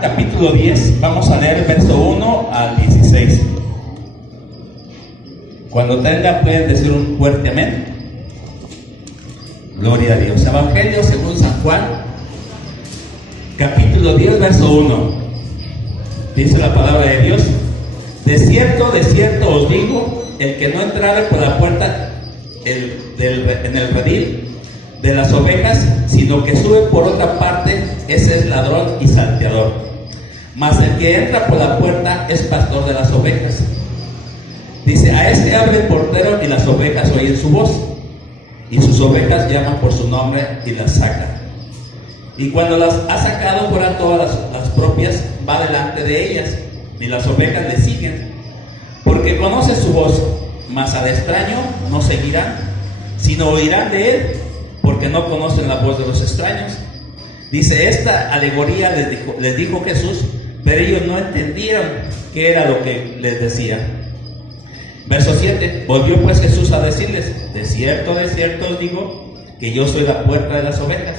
capítulo 10, vamos a leer el verso 1 al 16. Cuando tengan pueden decir un fuerte amén. Gloria a Dios. Evangelio según San Juan, capítulo 10, verso 1. Dice la palabra de Dios: de cierto os digo, el que no entrare por la puerta en el redil de las ovejas, sino que sube por otra parte, ese es ladrón y salteador. Mas el que entra por la puerta es pastor de las ovejas. Dice: a este abre el portero y las ovejas oyen su voz, y sus ovejas llaman por su nombre y las saca. Y cuando las ha sacado fuera todas las propias, va delante de ellas, y las ovejas le siguen, porque conoce su voz. Mas al extraño no seguirán, sino oirán de él, porque no conocen la voz de los extraños. Dice: esta alegoría les dijo Jesús, pero ellos no entendieron qué era lo que les decía. Verso 7. Volvió pues Jesús a decirles: de cierto os digo, que yo soy la puerta de las ovejas.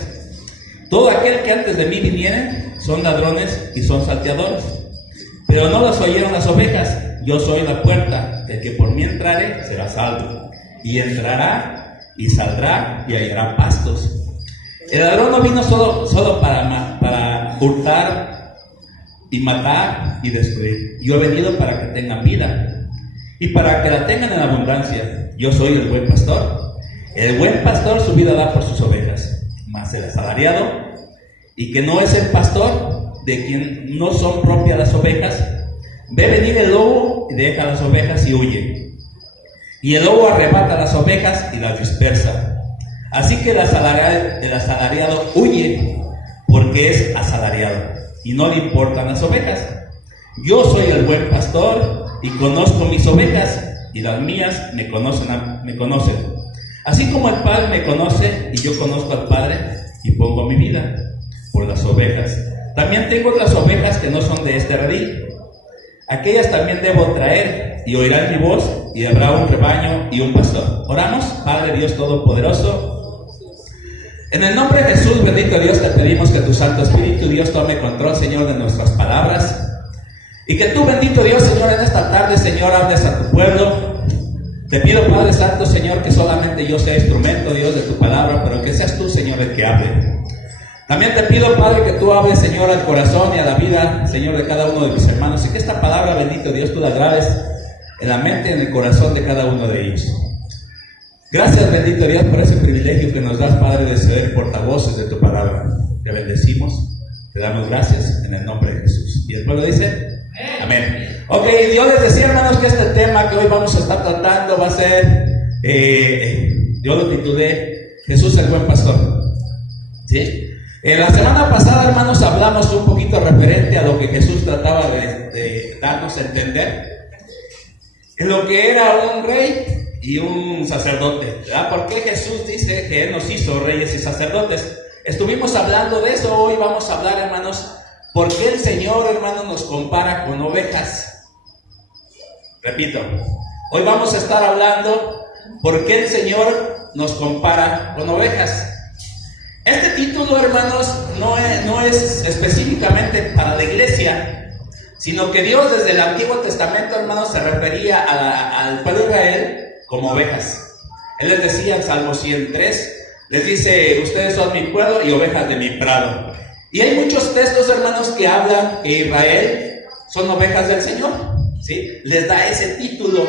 Todo aquel que antes de mí vinieren son ladrones y son salteadores, pero no las oyeron las ovejas. Yo soy la puerta, el que por mí entrare será salvo, y entrará y saldrá y hallará pastos. El ladrón no vino solo para hurtar y matar y destruir. Yo he venido para que tengan vida y para que la tengan en abundancia. Yo soy el buen pastor. El buen pastor su vida da por sus ovejas. Mas el asalariado, y que no es el pastor, de quien no son propias las ovejas, ve venir el lobo y deja las ovejas y huye. Y el lobo arrebata las ovejas y las dispersa. Así que el asalariado huye, porque es asalariado y no le importan las ovejas. Yo soy el buen pastor y conozco mis ovejas, y las mías me conocen. Así como el Padre me conoce y yo conozco al Padre, y pongo mi vida por las ovejas. También tengo otras ovejas que no son de este redil. Aquellas también debo traer, y oirán mi voz, y habrá un rebaño y un pastor. Oramos. Padre Dios Todopoderoso, en el nombre de Jesús, bendito Dios, te pedimos que tu Santo Espíritu, Dios, tome control, Señor, de nuestras palabras, y que tú, bendito Dios, Señor, en esta tarde, Señor, hables a tu pueblo. Te pido, Padre Santo, Señor, que solamente yo sea instrumento, Dios, de tu palabra, pero que seas tú, Señor, el que hable. También te pido, Padre, que tú hables, Señor, al corazón y a la vida, Señor, de cada uno de mis hermanos, y que esta palabra, bendito Dios, tú la grabes en la mente y en el corazón de cada uno de ellos. Gracias, bendito Dios, por ese privilegio que nos das, Padre, de ser portavoces de tu palabra. Te bendecimos, te damos gracias en el nombre de Jesús. Y el pueblo dice: amén. Ok, yo les decía, hermanos, que este tema que hoy vamos a estar tratando va a ser, yo lo titulé Jesús el buen pastor. ¿Sí? La semana pasada, hermanos, hablamos un poquito referente a lo que Jesús trataba de darnos a entender, en lo que era un rey y un sacerdote, ¿verdad? ¿Por qué Jesús dice que Él nos hizo reyes y sacerdotes? Estuvimos hablando de eso. Hoy vamos a hablar, hermanos, ¿por qué el Señor, hermanos, nos compara con ovejas? Repito, hoy vamos a estar hablando ¿por qué el Señor nos compara con ovejas? Este título, hermanos, no es específicamente para la iglesia, sino que Dios desde el Antiguo Testamento, hermanos, se refería al pueblo de Israel como ovejas. Él les decía en Salmo 103, les dice: ustedes son mi pueblo y ovejas de mi prado. Y hay muchos textos, hermanos, que hablan que Israel son ovejas del Señor, ¿sí? Les da ese título.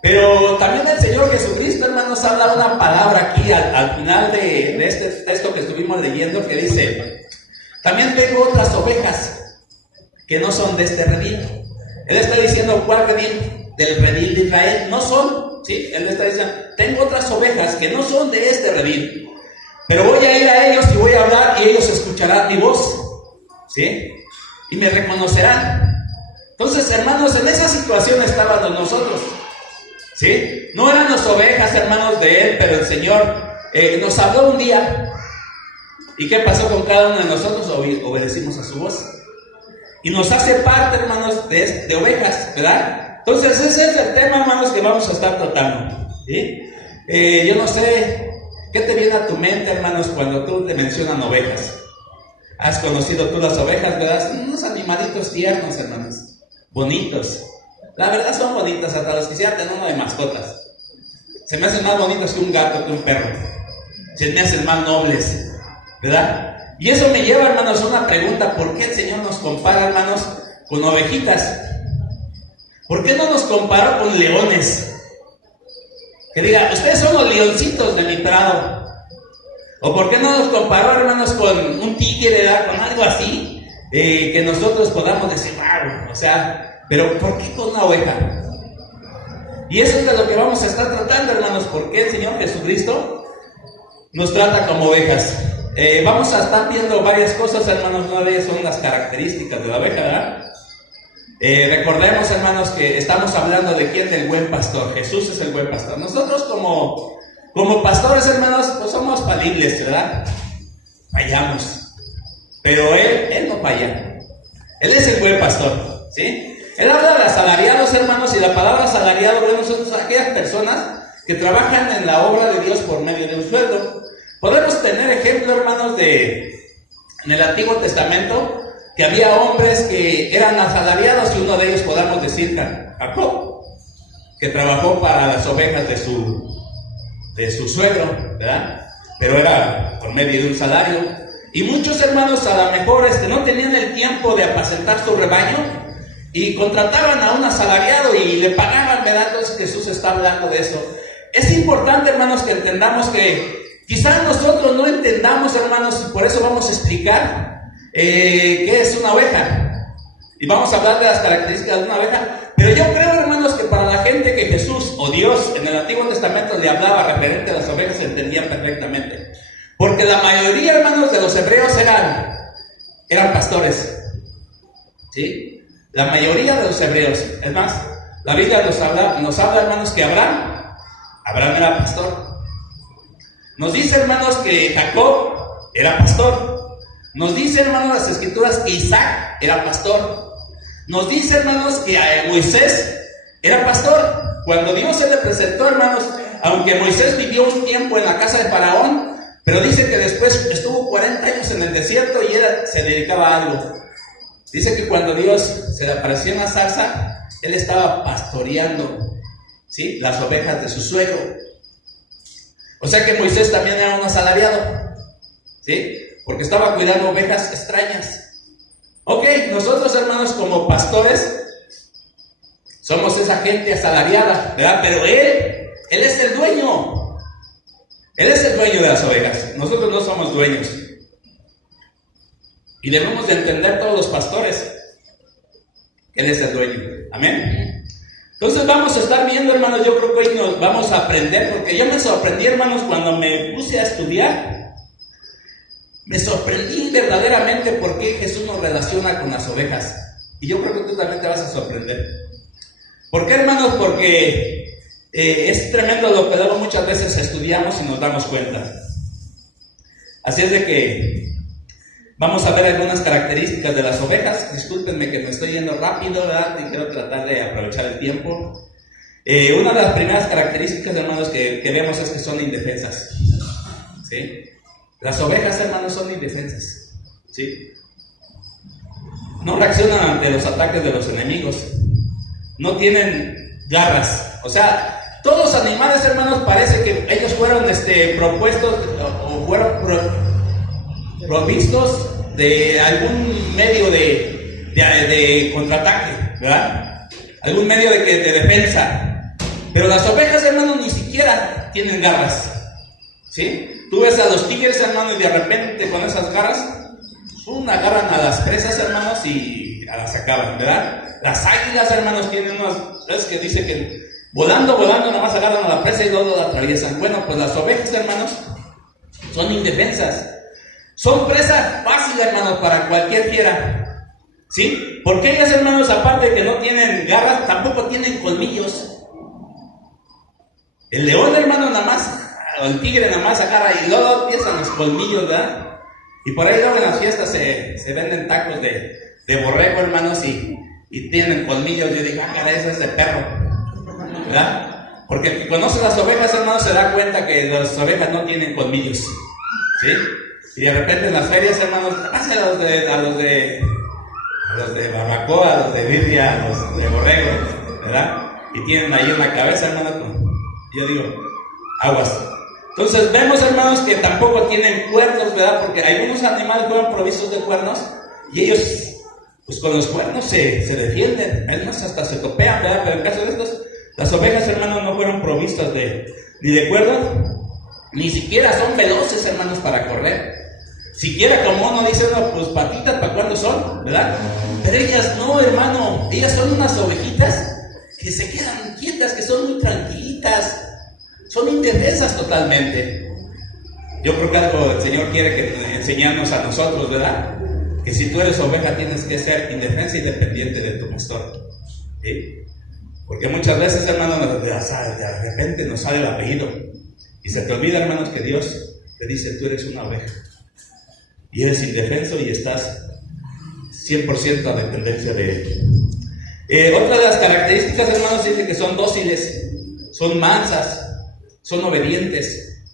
Pero también el Señor Jesucristo, hermanos, habla una palabra aquí al final de este texto que estuvimos leyendo, que dice: también tengo otras ovejas que no son de este redil. Él está diciendo: ¿cuál redil? Del redil de Israel. No son, ¿sí? Él está diciendo: tengo otras ovejas que no son de este redil, pero voy a ir a ellos y voy a hablar, y ellos escucharán mi voz, ¿sí? Y me reconocerán. Entonces, hermanos, en esa situación estábamos nosotros, ¿sí? No eran las ovejas, hermanos, de Él, pero el Señor nos habló un día. ¿Y qué pasó con cada uno de nosotros? Obedecimos a su voz. Y nos hace parte, hermanos, de ovejas, ¿verdad? Entonces, ese es el tema, hermanos, que vamos a estar tratando, ¿sí? Yo no sé, ¿qué te viene a tu mente, hermanos, cuando tú te mencionan ovejas? Has conocido tú las ovejas, ¿verdad? Son unos animalitos tiernos, hermanos. Bonitos. La verdad son bonitas, hasta los quisiera tener uno de mascotas. Se me hacen más bonitos que un gato, que un perro. Se me hacen más nobles, ¿verdad? Y eso me lleva, hermanos, a una pregunta. ¿Por qué el Señor nos compara, hermanos, con ovejitas? ¿Por qué no nos comparó con leones? Que diga, ustedes son los leoncitos de mi prado. ¿O por qué no nos comparó, hermanos, con un tigre, ¿verdad? Con algo así, que nosotros podamos decir, wow, o sea, pero ¿por qué con una oveja? Y eso es de lo que vamos a estar tratando, hermanos, porque el Señor Jesucristo nos trata como ovejas. Vamos a estar viendo varias cosas, hermanos. Una de ellas son las características de la oveja, ¿verdad? Recordemos, hermanos, que estamos hablando de quién, del buen pastor. Jesús es el buen pastor. Nosotros como pastores, hermanos, pues somos falibles, ¿verdad? Fallamos. Pero Él no falla. Él es el buen pastor, ¿sí? Él habla de asalariados, hermanos, y la palabra asalariado, bueno, son aquellas personas que trabajan en la obra de Dios por medio de un sueldo. Podemos tener ejemplo, hermanos, en el Antiguo Testamento, que había hombres que eran asalariados, y uno de ellos podamos decir Jacob, que trabajó para las ovejas de su suegro, ¿verdad? Pero era por medio de un salario. Y muchos hermanos a lo mejor no tenían el tiempo de apacentar su rebaño y contrataban a un asalariado y le pagaban, ¿verdad? Entonces Jesús está hablando de eso. Es importante, hermanos, que entendamos que quizás nosotros no entendamos, hermanos, por eso vamos a explicar qué es una oveja. Y vamos a hablar de las características de una oveja. Pero yo creo, hermanos, que para la gente que Jesús o Dios en el Antiguo Testamento le hablaba referente a las ovejas, se entendían perfectamente. Porque la mayoría, hermanos, de los hebreos eran pastores. ¿Sí? La mayoría de los hebreos. Es más, la Biblia nos habla, hermanos, que Abraham era pastor. Nos dice, hermanos, que Jacob era pastor. Nos dice, hermanos, las escrituras que Isaac era pastor. Nos dice, hermanos, que Moisés era pastor. Cuando Dios se le presentó, hermanos, aunque Moisés vivió un tiempo en la casa de Faraón, pero dice que después estuvo 40 años en el desierto y él se dedicaba a algo. Dice que cuando Dios se le apareció en la zarza, él estaba pastoreando, ¿sí?, las ovejas de su suegro. O sea que Moisés también era un asalariado, ¿sí?, porque estaba cuidando ovejas extrañas. Ok, nosotros, hermanos, como pastores, somos esa gente asalariada, ¿verdad? Pero Él es el dueño. Él es el dueño de las ovejas. Nosotros no somos dueños. Y debemos de entender todos los pastores que Él es el dueño. Amén. Entonces vamos a estar viendo, hermanos, yo creo que hoy nos vamos a aprender, porque yo me sorprendí, hermanos, cuando me puse a estudiar. Me sorprendí verdaderamente por qué Jesús nos relaciona con las ovejas. Y yo creo que tú también te vas a sorprender. ¿Por qué, hermanos? Porque es tremendo lo que luego muchas veces estudiamos y nos damos cuenta. Así es de que vamos a ver algunas características de las ovejas. Discúlpenme que me estoy yendo rápido, ¿verdad? Y quiero tratar de aprovechar el tiempo. Una de las primeras características, hermanos, que vemos es que son indefensas. ¿Sí? Las ovejas, hermanos, son indefensas. ¿Sí? No reaccionan ante los ataques de los enemigos. No tienen garras. O sea, todos los animales, hermanos, parece que ellos fueron propuestos o fueron provistos de algún medio de contraataque, ¿verdad? Algún medio de defensa. Pero las ovejas, hermanos, ni siquiera tienen garras. ¿Sí? Tú ves a los tigres, hermanos, y de repente con esas garras agarran a las presas, hermanos, y las acaban, ¿verdad? Las águilas, hermanos, tienen unas, ¿sabes? Que dice que volando, nada más agarran a la presa y luego la atraviesan. Bueno, pues las ovejas, hermanos, son indefensas. Son presa fácil, hermanos, para cualquier fiera. ¿Sí? Porque ellas, hermanos, aparte de que no tienen garras, tampoco tienen colmillos. El león, hermano, nada más, o el tigre nada más agarra y luego empiezan los colmillos, ¿verdad? Y por ahí luego en las fiestas se venden tacos de borrego, hermanos, y tienen colmillos. Yo digo, caray, eso es de perro, ¿verdad? Porque el que conoce las ovejas, hermanos, se da cuenta que las ovejas no tienen colmillos, ¿sí? Y de repente en las ferias, hermanos, pase a los de barbacoa, a los de birria, a los de borrego, ¿verdad? Y tienen ahí en la cabeza, hermanos, yo digo, aguas. Entonces vemos, hermanos, que tampoco tienen cuernos, ¿verdad? Porque algunos animales fueron provistos de cuernos y ellos, pues con los cuernos se defienden, algunos hasta se topean, ¿verdad? Pero en caso de estos, las ovejas, hermanos, no fueron provistas ni de cuernos, ni siquiera son veloces, hermanos, para correr. Siquiera como uno dice, no, pues patitas, ¿para cuándo son? ¿Verdad? Pero ellas no, hermano, ellas son unas ovejitas que se quedan quietas, que son muy tranquilitas, son indefensas totalmente. Yo creo que algo el Señor quiere enseñarnos a nosotros, ¿verdad? Que si tú eres oveja tienes que ser indefensa y dependiente de tu pastor, ¿sí? Porque muchas veces, hermanos, de repente nos sale el apellido y se te olvida, hermanos, que Dios te dice, tú eres una oveja y eres indefenso y estás 100% a dependencia de Él. Otra de las características, hermanos, dice que son dóciles, son mansas, son obedientes.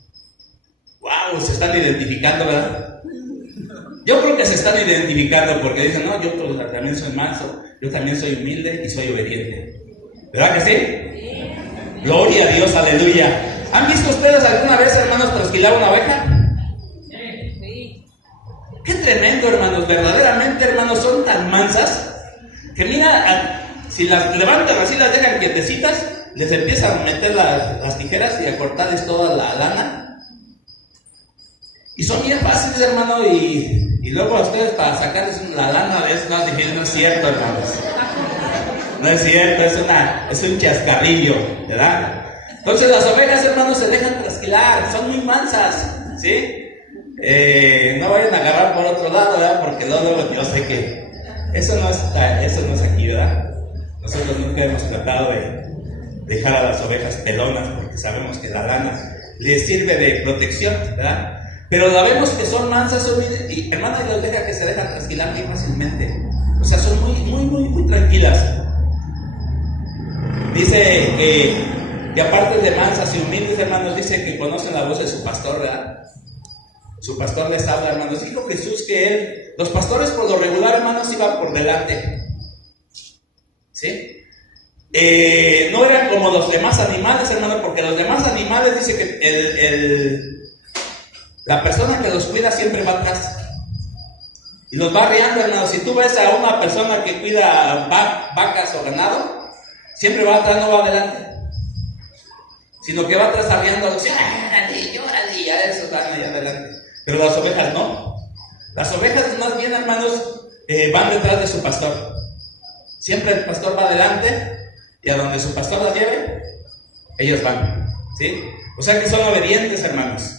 ¡Wow! Se están identificando, ¿verdad? Yo creo que se están identificando porque dicen, no, yo también soy manso, yo también soy humilde y soy obediente. ¿Verdad que sí? Gloria a Dios, aleluya. ¿Han visto ustedes alguna vez, hermanos, trasquilar una oveja? Sí. Qué tremendo, hermanos, verdaderamente, hermanos, son tan mansas que mira, si las levantan así, las dejan quietecitas, les empiezan a meter las tijeras y a cortarles toda la lana. Y son bien fáciles, hermano, y luego a ustedes para sacarles la lana de eso, no es cierto, hermanos. No es cierto, es un chascarrillo, ¿verdad? Entonces las ovejas, hermanos, se dejan trasquilar, son muy mansas, ¿sí? No vayan a agarrar por otro lado, ¿verdad? Porque luego yo sé que eso no es aquí, ¿verdad? Nosotros nunca hemos tratado de dejar a las ovejas pelonas porque sabemos que la lana les sirve de protección, ¿verdad? Pero sabemos que son mansas, y hermanos, y los deja que se dejan trasquilar muy fácilmente. O sea, son muy tranquilas. Dice que aparte de mansas y humildes, hermanos, dice que conocen la voz de su pastor, ¿verdad? Su pastor les habla, hermanos. Dijo Jesús que los pastores por lo regular, hermanos, iban por delante, ¿sí? No eran como los demás animales, hermanos, porque los demás animales dice que la persona que los cuida siempre va atrás y los va arriando, hermanos. Si tú ves a una persona que cuida vacas o ganado, siempre va atrás, no va adelante, sino que va atrás arriando, órale, ya eso van allá adelante. Pero las ovejas no. Las ovejas más bien, hermanos, van detrás de su pastor. Siempre el pastor va adelante y a donde su pastor las lleve, ellos van, ¿sí? O sea que son obedientes, hermanos.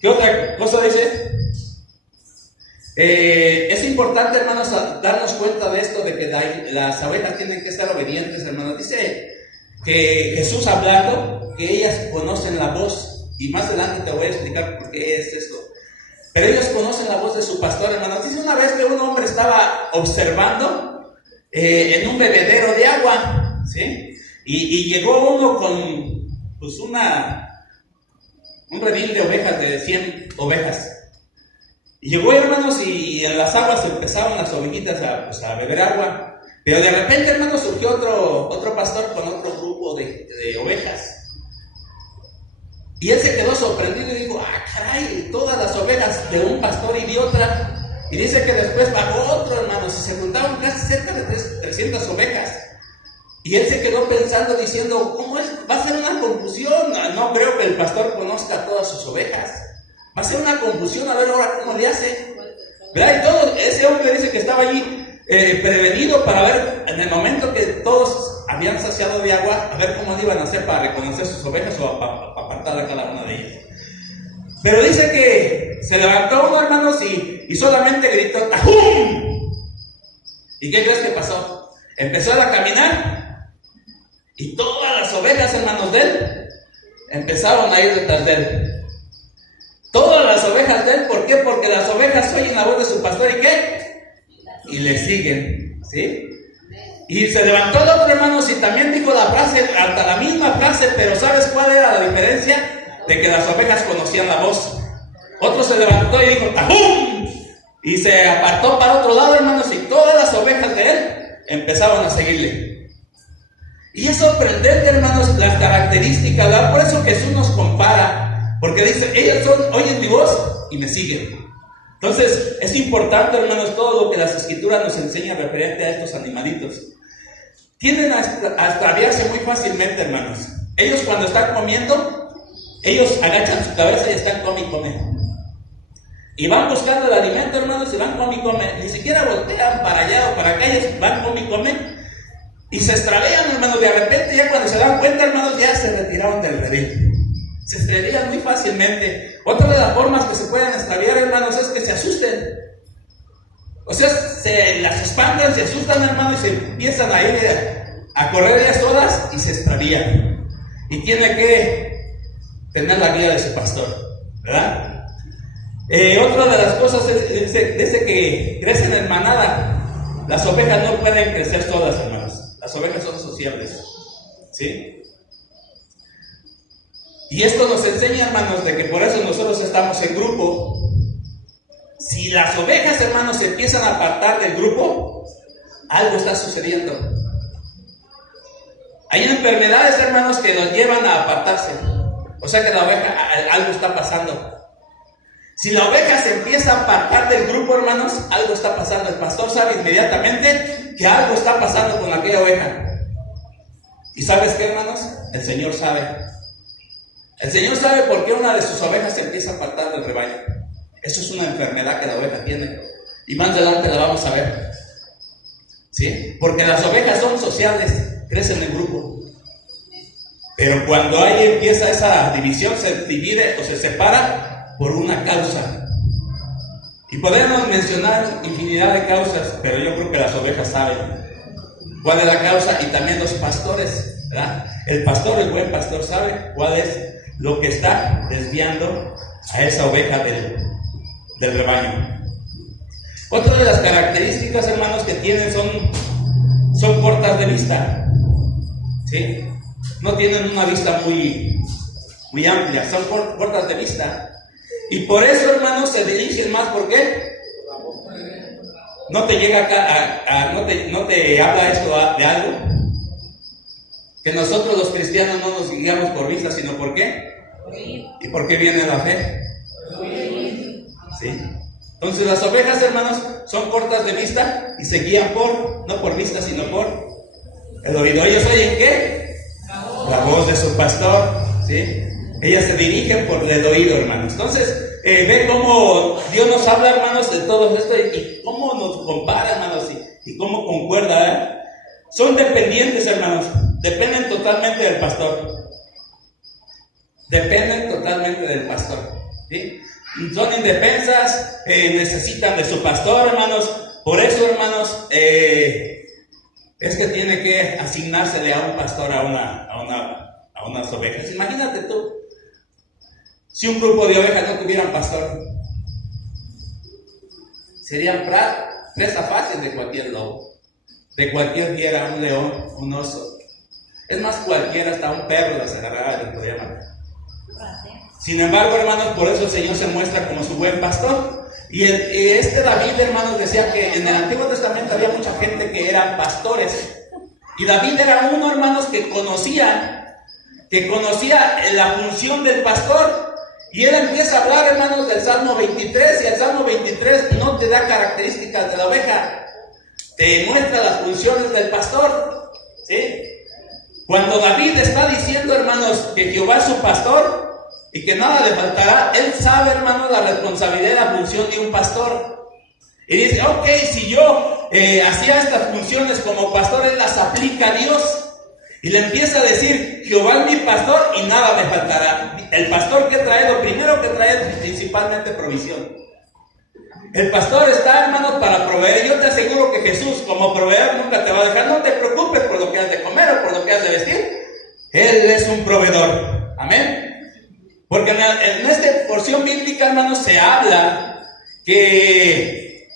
¿Qué otra cosa dice? Es importante, hermanos, darnos cuenta de esto, de que las ovejas tienen que estar obedientes, hermanos. Dice que Jesús hablando, que ellas conocen la voz, y más adelante te voy a explicar por qué es esto. Pero ellos conocen la voz de su pastor, hermanos. Dice una vez que un hombre estaba observando en un bebedero de agua, ¿sí? Y llegó uno con pues un redil de ovejas, de 100 ovejas. Y llegó, hermanos, y en las aguas empezaron las ovejitas a beber agua. Pero de repente, hermanos, surgió otro pastor con otro grupo de ovejas. Y él se quedó sorprendido y dijo, caray, todas las ovejas de un pastor y de otra. Y dice que después bajó otro, hermanos, y se juntaron casi cerca de 300 ovejas. Y él se quedó pensando, diciendo, ¿cómo es? Va a ser una confusión. No creo que el pastor conozca a todas sus ovejas. Va a ser una confusión, a ver ahora cómo le hace. ¿Verdad? Y todo ese hombre dice que estaba allí prevenido para ver, en el momento que todos habían saciado de agua, a ver cómo iban a hacer para reconocer sus ovejas o apartar a cada una de ellas. Pero dice que se levantó uno, hermanos, y solamente gritó ¡tajum! ¿Y qué crees que pasó? Empezó a caminar y todas las ovejas, hermanos, de él empezaron a ir detrás de él. Todas las ovejas de él, ¿por qué? Porque las ovejas oyen la voz de su pastor y ¿qué? Y le siguen, ¿sí? Y se levantó el otro, hermanos, y también dijo la frase, hasta la misma frase, pero ¿sabes cuál era la diferencia? De que las ovejas conocían la voz. Otro se levantó y dijo ¡tajum! Y se apartó para otro lado, hermanos, y todas las ovejas de él empezaban a seguirle. Y es sorprendente, hermanos, las características, ¿verdad? Por eso Jesús nos compara, porque dice, ellas oyen mi voz y me siguen. Entonces, es importante, hermanos, todo lo que las Escrituras nos enseñan referente a estos animalitos. Tienden a extraviarse muy fácilmente, hermanos. Ellos cuando están comiendo, ellos agachan su cabeza y están come y come. Y van buscando el alimento, hermanos, y van come y come. Ni siquiera voltean para allá o para acá, ellos van come y come. Y se extravían, hermanos. De repente, ya cuando se dan cuenta, hermanos, ya se retiraron del redil. Se extravían muy fácilmente. Otra de las formas que se pueden extraviar, hermanos, es que se asusten. O sea, se las espantan, se asustan, hermanos, y se empiezan a ir a correr ellas solas y se extravían. Y tiene que tener la guía de su pastor, ¿verdad? Otra de las cosas es que crecen en manada. Las ovejas no pueden crecer solas, hermanos. Las ovejas son sociables, ¿sí? Y esto nos enseña, hermanos, de que por eso nosotros estamos en grupo. Si las ovejas, hermanos, se empiezan a apartar del grupo, algo está sucediendo. Hay enfermedades, hermanos, que nos llevan a apartarse. O sea que la oveja, algo está pasando. Si la oveja se empieza a apartar del grupo, hermanos, algo está pasando. El pastor sabe inmediatamente que algo está pasando con aquella oveja. ¿Y sabes qué, hermanos? El Señor sabe. El Señor sabe por qué una de sus ovejas se empieza a apartar del rebaño. Eso es una enfermedad que la oveja tiene. Y más adelante la vamos a ver. ¿Sí? Porque las ovejas son sociales, crecen en grupo. Pero cuando ahí empieza esa división, se divide o se separa por una causa. Y podemos mencionar infinidad de causas, pero yo creo que las ovejas saben cuál es la causa, y también los pastores, ¿verdad? El pastor, el buen pastor, sabe cuál es lo que está desviando a esa oveja del rebaño. Otra de las características, hermanos, que tienen son cortas de vista, ¿sí? No tienen una vista muy amplia, son cortas de vista. Y por eso, hermanos, se dirigen más. ¿Por qué? No te llega acá, no te habla esto de algo. Que nosotros los cristianos no nos guiamos por vista, sino ¿por qué? ¿Y por qué viene la fe? ¿Sí? Entonces las ovejas, hermanos, son cortas de vista y se guían no por vista, sino por el oído. ¿Ellos oyen qué? La voz de su pastor, ¿sí? Ellas se dirigen por el oído, hermanos. Entonces, ve cómo Dios nos habla, hermanos, de todo esto y cómo nos compara, hermanos, y cómo concuerda, ¿eh? Son dependientes, hermanos. Dependen totalmente del pastor. Dependen totalmente del pastor, ¿sí? Son indefensas, necesitan de su pastor, hermanos. Por eso, hermanos, es que tiene que asignársele a un pastor a unas ovejas. Imagínate tú, si un grupo de ovejas no tuvieran pastor, serían presa fácil de cualquier lobo, de cualquier fiera, un león, un oso. Es más, cualquiera, hasta un perro las agarraba y les podía matar. Sin embargo, hermanos, por eso el Señor se muestra como su buen pastor. Y David, hermanos, decía que en el Antiguo Testamento había mucha gente que eran pastores. Y David era uno, hermanos, que conocía la función del pastor. Y él empieza a hablar, hermanos, del Salmo 23. Y el Salmo 23 no te da características de la oveja, te muestra las funciones del pastor, ¿sí? Cuando David está diciendo, hermanos, que Jehová es su pastor y que nada le faltará, él sabe, hermanos, la responsabilidad y la función de un pastor. Y dice, ok, si yo hacía estas funciones como pastor, él las aplica a Dios. Y le empieza a decir, Jehová es mi pastor y nada me faltará. El pastor, que trae, lo primero que trae es principalmente provisión. El pastor está, hermanos, para proveer. Yo te aseguro que Jesús, como proveedor, nunca te va a dejar. No te preocupes por lo que has de comer o por lo que has de vestir. Él es un proveedor. Amén. Porque en esta porción bíblica, hermanos, se habla que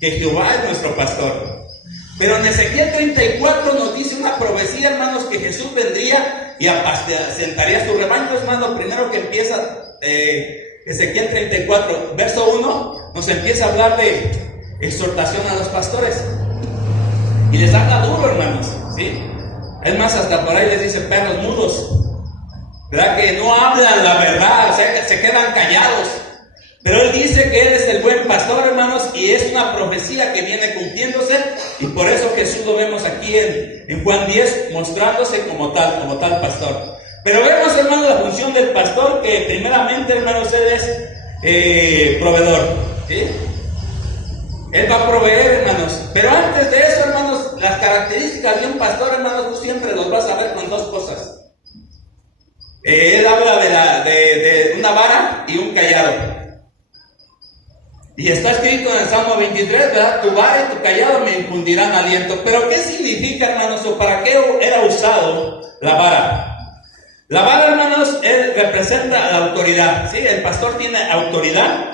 Jehová es nuestro pastor. Pero en Ezequiel 34 nos dice una profecía, hermanos, que Jesús vendría y apacentaría su rebaño. Es más, lo primero que empieza Ezequiel 34, verso 1, nos empieza a hablar de exhortación a los pastores. Y les habla duro, hermanos, ¿sí? Es más, hasta por ahí les dice perros mudos, ¿verdad? Que no hablan la verdad, o sea, que se quedan callados. Pero él dice que él es el buen pastor, hermanos, y es una profecía que viene cumpliéndose, y por eso Jesús lo vemos aquí en Juan 10, mostrándose como tal pastor. Pero vemos, hermanos, la función del pastor, que primeramente, hermanos, él es proveedor, ¿sí? Él va a proveer, hermanos. Pero antes de eso, hermanos, las características de un pastor, hermanos, tú siempre los vas a ver con dos cosas. Él habla de una vara y un callado. Y está escrito en el Salmo 23, ¿verdad? Tu vara y tu callado me infundirán aliento. Pero ¿qué significa, hermanos, o para qué era usado la vara? La vara, hermanos, él representa la autoridad, ¿sí? El pastor tiene autoridad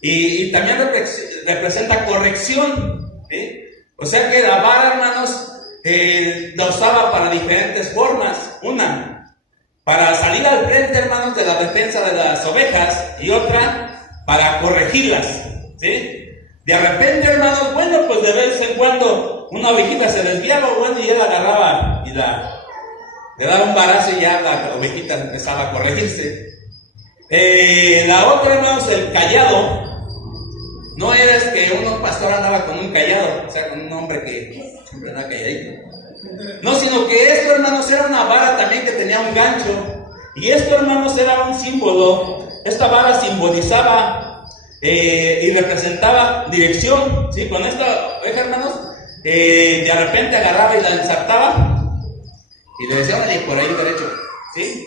y también representa corrección, ¿sí? O sea que la vara, hermanos, la usaba para diferentes formas. Una, para salir al frente, hermanos, de la defensa de las ovejas, y otra, para corregirlas, ¿sí? De repente, hermanos, bueno, pues de vez en cuando una ovejita se desviaba, bueno, y él la agarraba y le daba un barazo y ya la ovejita empezaba a corregirse. La otra, hermanos, el callado. No era que un pastor andaba con un callado, o sea, con un hombre que siempre andaba calladito. No, sino que esto, hermanos, era una vara también que tenía un gancho. Y esto, hermanos, era un símbolo. Esta vara simbolizaba y representaba dirección, ¿sí? Con esta oveja, hermanos, de repente agarraba y la ensartaba y le decía, oye, por ahí derecho, ¿sí?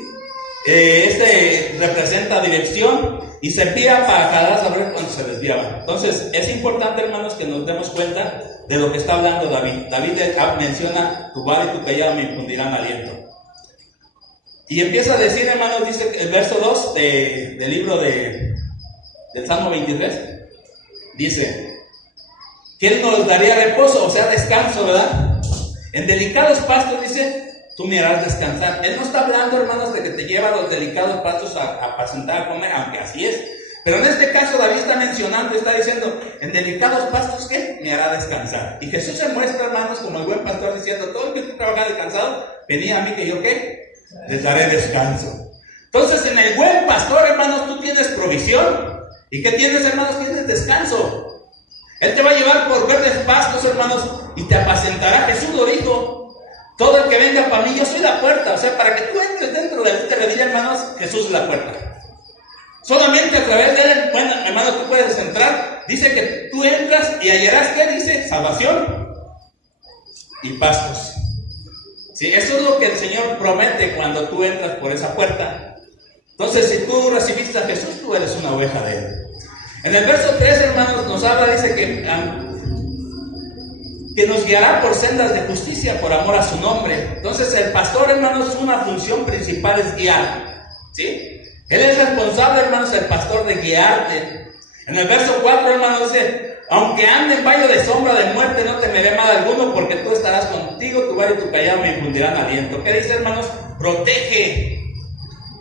Este representa dirección y servía para cada saber cuando se desviaba. Entonces, es importante, hermanos, que nos demos cuenta de lo que está hablando David. David menciona, tu vara y tu callado me infundirán aliento. Y empieza a decir, hermanos, dice el verso 2 del libro del Salmo 23, dice, que Él nos daría reposo, o sea, descanso, ¿verdad? En delicados pastos, dice, tú me harás descansar. Él no está hablando, hermanos, de que te lleva a los delicados pastos a apacentar, a comer, aunque así es. Pero en este caso David está mencionando, está diciendo, en delicados pastos, ¿qué? Me hará descansar. Y Jesús se muestra, hermanos, como el buen pastor, diciendo, todo el que tú trabajas descansado, venía a mí que yo, ¿qué? Les daré descanso. Entonces, en el buen pastor, hermanos, tú tienes provisión. ¿Y qué tienes, hermanos? Tienes descanso. Él te va a llevar por verdes pastos, hermanos, y te apacentará. Jesús lo dijo. Todo el que venga para mí, yo soy la puerta. O sea, para que tú entres dentro de este redil, hermanos, Jesús es la puerta. Solamente a través de él, bueno, hermano, tú puedes entrar. Dice que tú entras y hallarás, ¿qué dice? Salvación y pastos. Sí, eso es lo que el Señor promete cuando tú entras por esa puerta. Entonces, si tú recibiste a Jesús, tú eres una oveja de Él. En el verso 3, hermanos, nos habla, dice que nos guiará por sendas de justicia por amor a su nombre. Entonces, el pastor, hermanos, una función principal es guiar, ¿sí? Él es responsable, hermanos, el pastor, de guiarte. En el verso 4, hermanos, dice, aunque ande en valle de sombra de muerte, no temeré mal alguno, porque tú estarás contigo, tu vara y tu callado me infundirán aliento. ¿Qué dice, hermanos? Protege.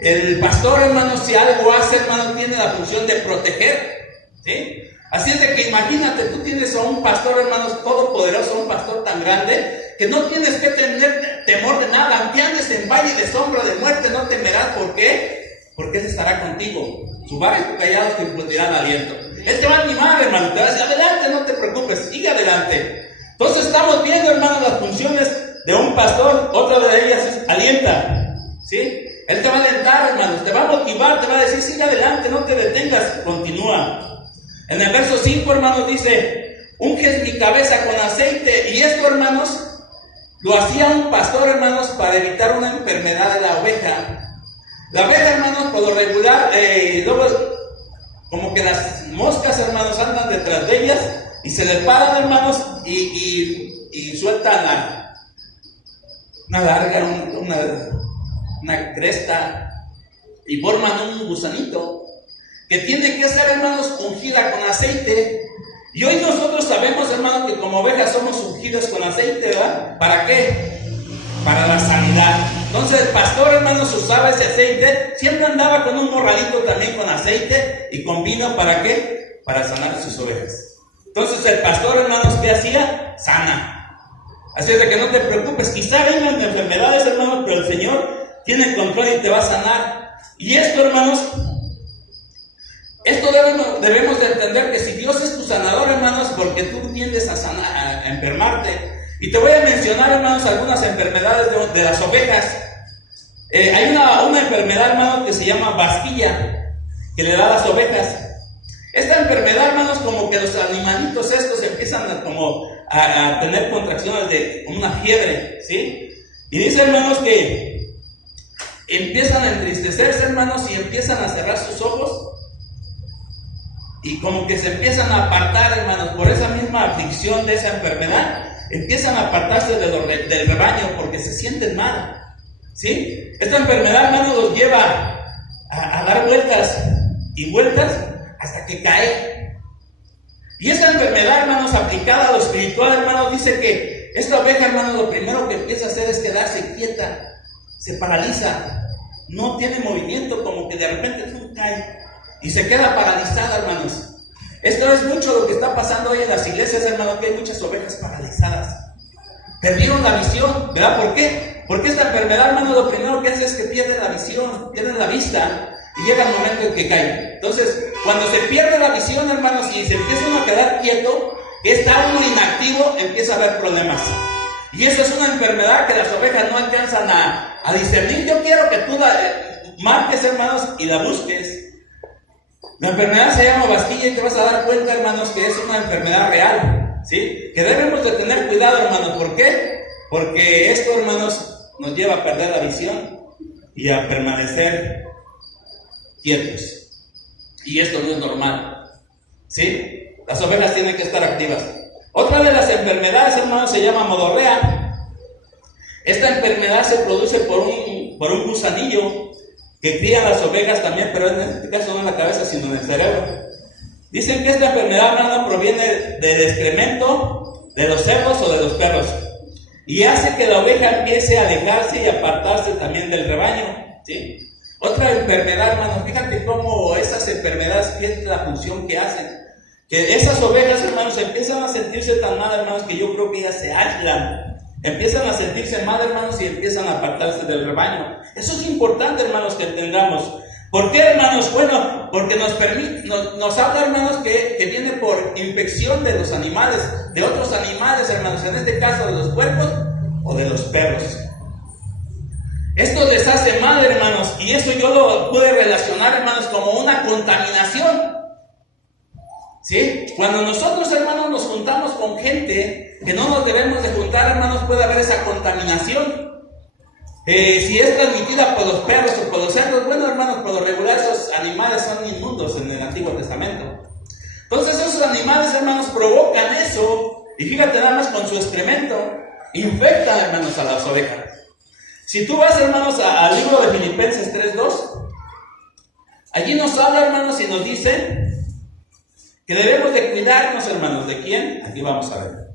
El pastor, hermanos, si algo hace, hermanos, tiene la función de proteger, ¿sí? Así es de que imagínate, tú tienes a un pastor, hermanos, todopoderoso, un pastor tan grande, que no tienes que tener temor de nada. Aunque andes en valle de sombra de muerte, no temerás. ¿Por qué? Porque Él estará contigo. Su vara y tu callado te infundirán aliento. Él te va a animar, hermano, te va a decir, adelante, no te preocupes, sigue adelante. Entonces estamos viendo, hermanos, las funciones de un pastor. Otra de ellas es alienta, ¿sí? Él te va a alentar, hermanos, te va a motivar, te va a decir, sigue adelante, no te detengas, continúa. En el verso 5, hermanos, dice, unges mi cabeza con aceite. Y esto, hermanos, lo hacía un pastor, hermanos, para evitar una enfermedad de la oveja. La oveja, hermanos, por lo regular, luego, como que las moscas, hermanos, andan detrás de ellas y se les paran, hermanos, y sueltan una larga, una cresta, y forman un gusanito que tiene que ser, hermanos, ungida con aceite. Y hoy nosotros sabemos, hermanos, que como ovejas somos ungidos con aceite, ¿verdad? ¿Para qué? Para la sanidad. Entonces el pastor, hermanos, usaba ese aceite, siempre andaba con un morradito también con aceite y con vino, ¿para qué? Para sanar sus ovejas. Entonces el pastor, hermanos, ¿qué hacía? Sana. Así es de que no te preocupes, quizá vengan enfermedades, hermanos, pero el Señor tiene control y te va a sanar. Y esto, hermanos, esto debemos de entender, que si Dios es tu sanador, hermanos, porque tú tiendes a sanar, a enfermarte. Y te voy a mencionar, hermanos, algunas enfermedades de las ovejas. Hay una enfermedad, hermanos, que se llama bastilla, que le da a las ovejas. Esta enfermedad, hermanos, como que los animalitos estos empiezan a tener contracciones de una fiebre, ¿sí? Y dice, hermanos, que empiezan a entristecerse, hermanos, y empiezan a cerrar sus ojos. Y como que se empiezan a apartar, hermanos, por esa misma aflicción de esa enfermedad, empiezan a apartarse del rebaño porque se sienten mal, ¿sí? Esta enfermedad, hermanos, los lleva a dar vueltas y vueltas hasta que cae. Y esa enfermedad, hermanos, aplicada a lo espiritual, hermanos, dice que esta oveja, hermanos, lo primero que empieza a hacer es quedarse quieta, se paraliza, no tiene movimiento, como que de repente cae y se queda paralizada, hermanos. Esto es mucho lo que está pasando hoy en las iglesias, hermanos, que hay muchas ovejas paralizadas. Perdieron la visión, ¿verdad? ¿Por qué? Porque esta enfermedad, hermanos, lo primero que hace es que pierden la visión, pierden la vista, y llega el momento en que caen. Entonces, cuando se pierde la visión, hermanos, y se empieza uno a quedar quieto, que está uno inactivo, empieza a haber problemas. Y eso es una enfermedad que las ovejas no alcanzan a discernir. Yo quiero que tú la marques, hermanos, y la busques. La enfermedad se llama bastilla y te vas a dar cuenta, hermanos, que es una enfermedad real, ¿sí? Que debemos de tener cuidado, hermanos. ¿Por qué? Porque esto, hermanos, nos lleva a perder la visión y a permanecer quietos. Y esto no es normal, ¿sí? Las ovejas tienen que estar activas. Otra de las enfermedades, hermanos, se llama modorrea. Esta enfermedad se produce por un gusanillo que crían las ovejas también, pero en este caso no en la cabeza, sino en el cerebro. Dicen que esta enfermedad, hermano, proviene del excremento de los cerdos o de los perros, y hace que la oveja empiece a alejarse y apartarse también del rebaño, ¿sí? Otra enfermedad, hermanos, fíjate cómo esas enfermedades, qué es la función que hacen. Que esas ovejas, hermanos, empiezan a sentirse tan mal, hermanos, que yo creo que ellas se aislan. Empiezan a sentirse mal, hermanos, y empiezan a apartarse del rebaño. Eso es importante, hermanos, que entendamos. ¿Por qué, hermanos? Bueno, porque nos habla, hermanos, que viene por infección de los animales, de otros animales, hermanos, en este caso de los puercos o de los perros. Esto les hace mal, hermanos, y eso yo lo pude relacionar, hermanos, como una contaminación, ¿sí? Cuando nosotros, hermanos, nos juntamos con gente que no nos debemos de juntar, hermanos, puede haber esa contaminación. Si es transmitida por los perros o por los cerdos, bueno, hermanos, por lo regular esos animales son inmundos en el Antiguo Testamento. Entonces esos animales, hermanos, provocan eso, y fíjate nada más, con su excremento infectan, hermanos, a las ovejas. Si tú vas, hermanos, al libro de Filipenses 3:2, allí nos habla, hermanos, y nos dice que debemos de cuidarnos, hermanos. ¿De quién? Aquí vamos a ver.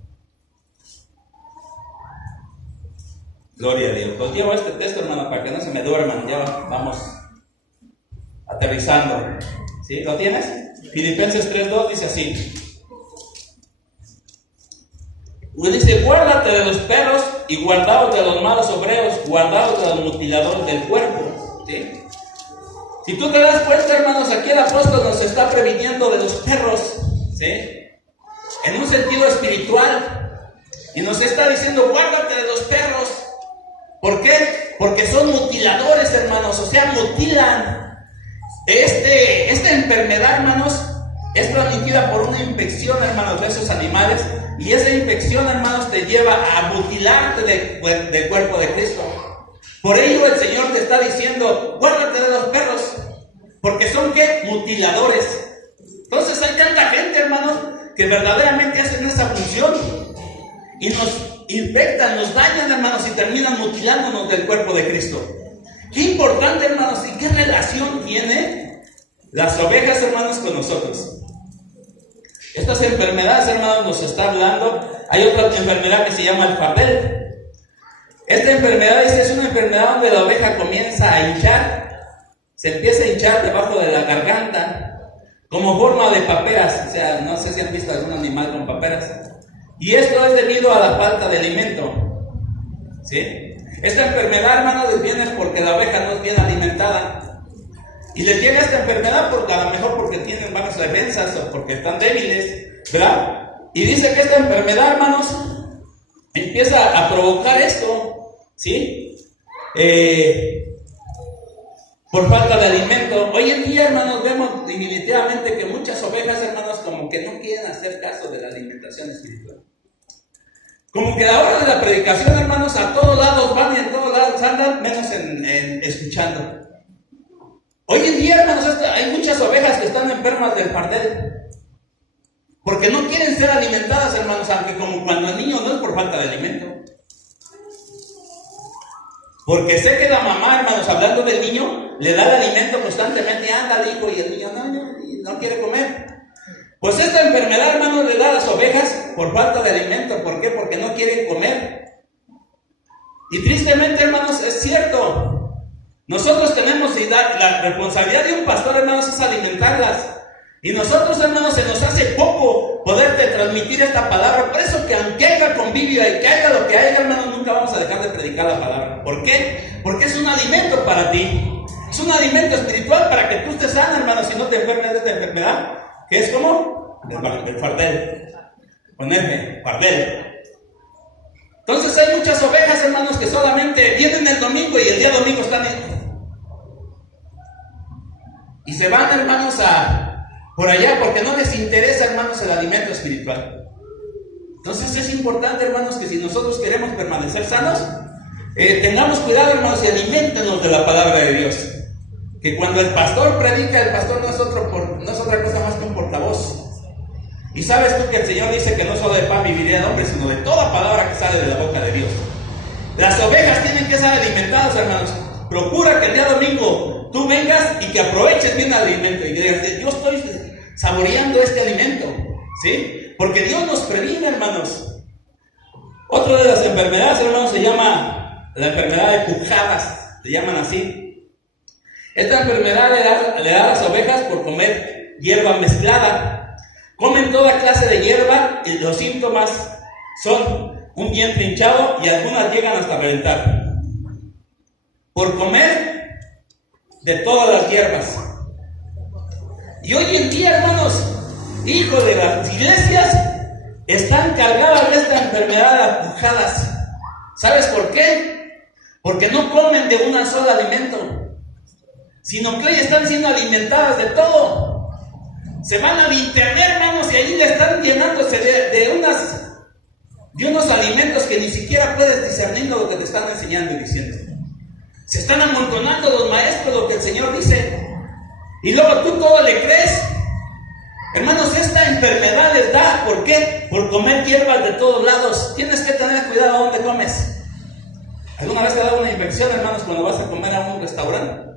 Gloria a Dios. Pues llevo este texto, hermano, para que no se me duerman. Ya vamos aterrizando. ¿Sí? ¿Lo tienes? Filipenses 3:2 dice así. Dice, guárdate de los perros y guardaos de los malos obreros, guardaos de los mutiladores del cuerpo, ¿sí? Si tú te das cuenta, hermanos, aquí el apóstol nos está previniendo de los perros, ¿sí? En un sentido espiritual, y nos está diciendo, guárdate de los perros. ¿Por qué? Porque son mutiladores, hermanos, o sea, mutilan. Esta enfermedad, hermanos, es transmitida por una infección, hermanos, de esos animales. Y esa infección, hermanos, te lleva a mutilarte del cuerpo de Cristo. Por ello el Señor te está diciendo, guárdate de los perros, porque son, ¿qué? Mutiladores. Entonces hay tanta gente, hermanos, que verdaderamente hacen esa función y nos infectan, nos dañan, hermanos, y terminan mutilándonos del cuerpo de Cristo. Qué importante, hermanos, y qué relación tiene las ovejas, hermanos, con nosotros. Estas enfermedades, hermanos, nos está hablando. Hay otra enfermedad que se llama el fardel. Esta enfermedad es una enfermedad donde la oveja comienza a hinchar, se empieza a hinchar debajo de la garganta, como forma de paperas. O sea, no sé si han visto algún animal con paperas. Y esto es debido a la falta de alimento. ¿Sí? Esta enfermedad, hermanos, viene porque la oveja no es bien alimentada. Y les llega esta enfermedad porque a lo mejor porque tienen bajas defensas o porque están débiles, ¿verdad? Y dice que esta enfermedad, hermanos, empieza a provocar esto, ¿sí? Por falta de alimento. Hoy en día, hermanos, vemos definitivamente que muchas ovejas, hermanos, como que no quieren hacer caso de la alimentación espiritual. Como que a la hora de la predicación, hermanos, a todos lados van y en todos lados andan, menos en escuchando. Hoy en día, hermanos, hay muchas ovejas que están enfermas del pardel, porque no quieren ser alimentadas, hermanos, aunque como cuando el niño no es por falta de alimento. Porque sé que la mamá, hermanos, hablando del niño, le da el alimento constantemente, anda al hijo, y el niño no quiere comer. Pues esta enfermedad, hermanos, le da a las ovejas por falta de alimento. ¿Por qué? Porque no quieren comer. Y tristemente, hermanos, es cierto. Nosotros tenemos la responsabilidad de un pastor, hermanos, es alimentarlas. Y nosotros, hermanos, se nos hace poco poderte transmitir esta palabra. Por eso que aunque haya convivio y que haya lo que haya, hermanos, nunca vamos a dejar de predicar la palabra. ¿Por qué? Porque es un alimento para ti. Es un alimento espiritual para que tú estés sana, hermanos, y no te enfermes de esta enfermedad. ¿Qué es como? El fardel. Ponerme, fardel. Entonces hay muchas ovejas, hermanos, que solamente vienen el domingo y el día domingo están y se van, hermanos, por allá porque no les interesa, hermanos, el alimento espiritual. Entonces es importante, hermanos, que si nosotros queremos permanecer sanos, tengamos cuidado, hermanos, y aliméntenos de la palabra de Dios. Que cuando el pastor predica, el pastor no es otra cosa más que un portavoz. Y sabes tú que el Señor dice que no solo de pan vivirá el hombre, sino de toda palabra que sale de la boca de Dios. Las ovejas tienen que ser alimentadas, hermanos. Procura que el día domingo tú vengas y que aproveches bien el alimento y que digas, yo estoy saboreando este alimento, ¿sí? Porque Dios nos previene, hermanos. Otra de las enfermedades, hermanos, se llama la enfermedad de pujadas, se llaman así. Esta enfermedad le da a las ovejas por comer hierba mezclada. Comen toda clase de hierba y los síntomas son un vientre hinchado y algunas llegan hasta reventar. Por comer de todas las hierbas. Y hoy en día, hermanos, híjole, las iglesias están cargadas de esta enfermedad de las pujadas. ¿Sabes por qué? Porque no comen de un solo alimento, sino que hoy están siendo alimentadas de todo. Se van al internet, hermanos, y ahí le están llenándose de unos alimentos que ni siquiera puedes discernir lo que te están enseñando y diciendo. Se están amontonando los maestros lo que el Señor dice. Y luego tú todo le crees. Hermanos, esta enfermedad les da, ¿por qué? Por comer hierbas de todos lados. Tienes que tener cuidado a dónde comes. ¿Alguna vez te ha dado una infección, hermanos, cuando vas a comer a un restaurante?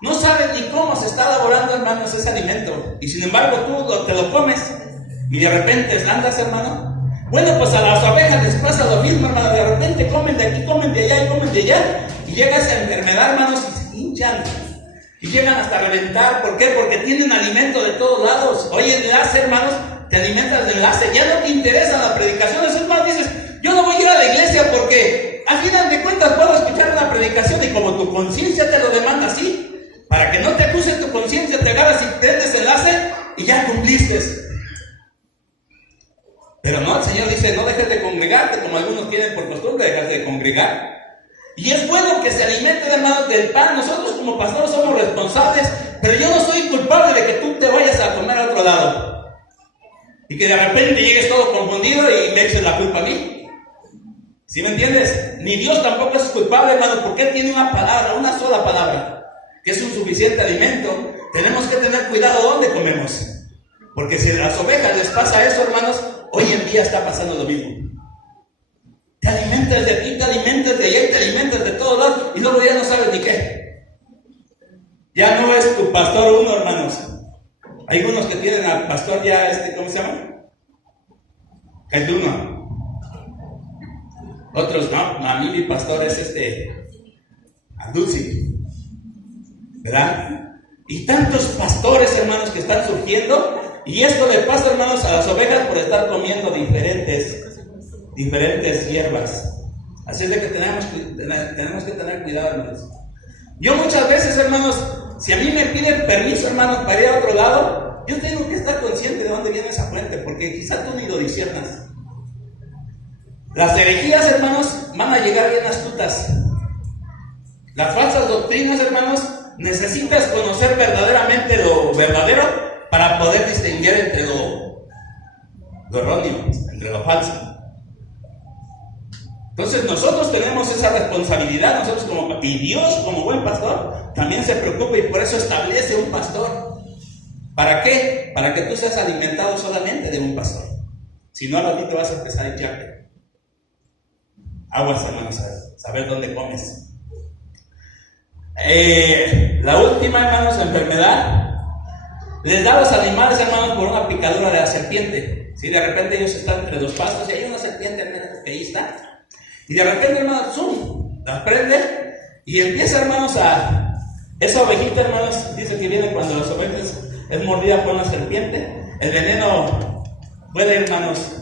No sabes ni cómo se está elaborando, hermanos, ese alimento. Y sin embargo tú te lo comes y de repente andas, hermano. Bueno, pues a las ovejas les pasa lo mismo, hermano. De repente comen de aquí, comen de allá y comen de allá. Y llega esa enfermedad, hermanos, y se hinchan. Y llegan hasta reventar. ¿Por qué? Porque tienen alimento de todos lados. Hoy enlace, hermanos, te alimentas de enlace. Ya no te interesa la predicación. Es más, dices, yo no voy a ir a la iglesia porque a final de cuentas puedo escuchar una predicación y como tu conciencia te lo demanda así. Para que no te acuse tu conciencia, te agarras y prendes enlace y ya cumpliste. Pero no, el Señor dice, no dejes de congregarte, como algunos tienen por costumbre dejarse de congregar. Y es bueno que se alimenten, hermanos, del pan. Nosotros como pastores somos responsables, pero yo no soy culpable de que tú te vayas a comer a otro lado. Y que de repente llegues todo confundido y me eches la culpa a mí. ¿Sí me entiendes? Ni Dios tampoco es culpable, hermanos, porque Él tiene una palabra, una sola palabra, que es un suficiente alimento. Tenemos que tener cuidado dónde comemos. Porque si a las ovejas les pasa eso, hermanos, hoy en día está pasando lo mismo. Te alimentas de aquí, te alimentas de allá, te alimentas de todos lados y luego ya no sabes ni qué. Ya no es tu pastor uno, hermanos. Hay unos que tienen al pastor ya, ¿cómo se llama? El uno. Otros, no, a mí mi pastor es Dulce, ¿verdad? Y tantos pastores, hermanos, que están surgiendo, y esto le pasa, hermanos, a las ovejas por estar comiendo diferentes hierbas. Así es de que tenemos que tener cuidado, hermanos. Yo muchas veces, hermanos, si a mí me piden permiso, hermanos, para ir a otro lado, yo tengo que estar consciente de dónde viene esa fuente, porque quizás tú ni lo disiernas. Las herejías, hermanos, van a llegar bien astutas. Las falsas doctrinas, hermanos, necesitas conocer verdaderamente lo verdadero para poder distinguir entre lo erróneo, entre lo falso. Entonces nosotros tenemos esa responsabilidad, y Dios como buen pastor también se preocupa y por eso establece un pastor. ¿Para qué? Para que tú seas alimentado solamente de un pastor. Si no, a ti te vas a empezar a echarte aguas, hermanos, a saber dónde comes. La última, hermanos, enfermedad les da a los animales, hermanos, por una picadura de la serpiente. Si de repente ellos están entre dos pastos y hay una serpiente, hermanos, que ahí está, y de repente, hermanos, ¡zum!, la prende y empieza, hermanos, esa ovejita, hermanos, dice que viene cuando las ovejas es mordida por una serpiente, el veneno puede, hermanos,